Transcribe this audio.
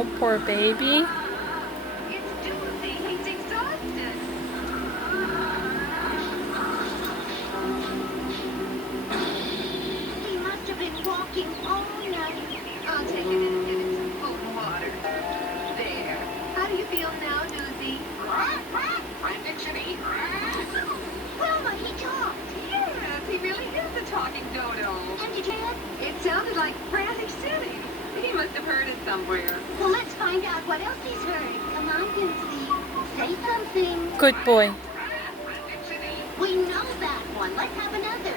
Oh, poor baby. It's Doozy. He's exhausted. He must have been walking all night. I'll take him in and give him some food and water. There. How do you feel now, Doozy? Frantic City. Wilma, he talked. Yes, he really is a talking dodo. And you did? It sounded like Frantic City. He must have heard it somewhere. Well, let's find out what else he's heard. Come on, Goosey. Say something. Good boy. Frantic City. We know that one. Let's have another.